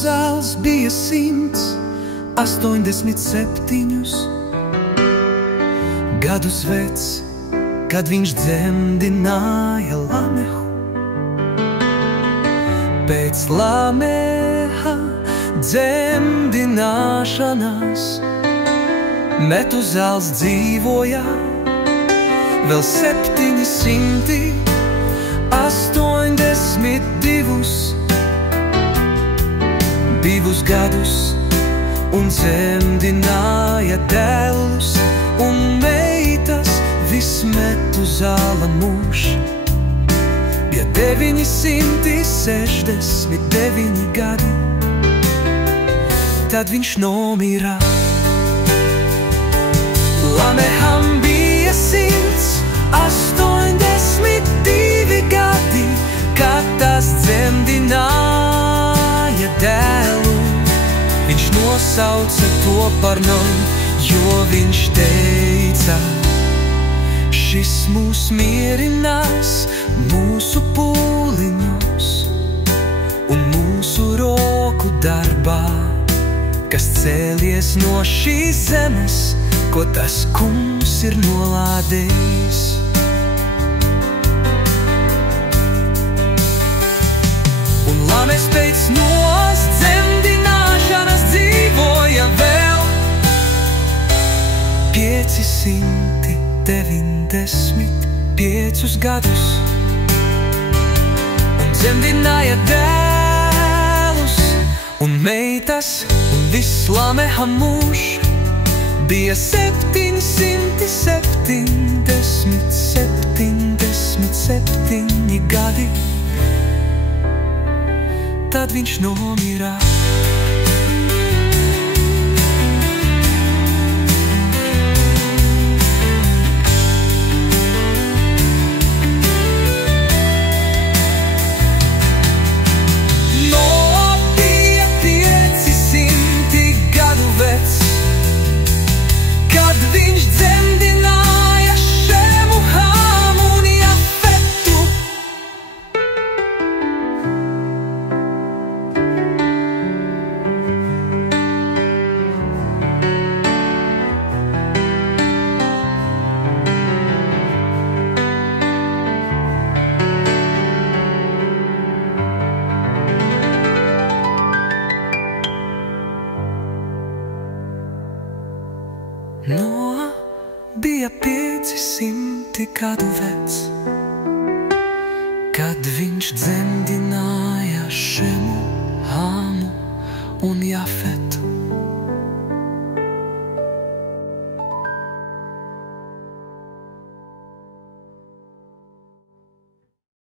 Metuzāls bija 187 gadus vecs, kad viņš dzemdināja Lamehu. Pēc Lameha dzemdināšanas Metuzāls dzīvoja vēl 782 gadus un dzemdināja dēlus un meitas. Viss Metuzāla mūžs bija 969 gadi, tad viņš nomira. Lameham bija 182 gadi, kad tas dzemdināja dēlu. Viņš nosauca to par Noju, jo viņš teica: šis mūs mierinās mūsu pūliņos un mūsu roku darbā, kas cēlies no šīs zemes, ko tas kungs ir nolādējis. Un Lames pēc Noas dzemdināšanas dzīvoja vēl 595 gadus un dzemdināja dēlus un meitas, un viss Lameha mūžs bija 777 gadi, tad viņš nomira. Kad viņš dzemdināja Šemu, Hamu un Jafetu. Noa bija 500 gadu vecs, kad viņš dzemdināja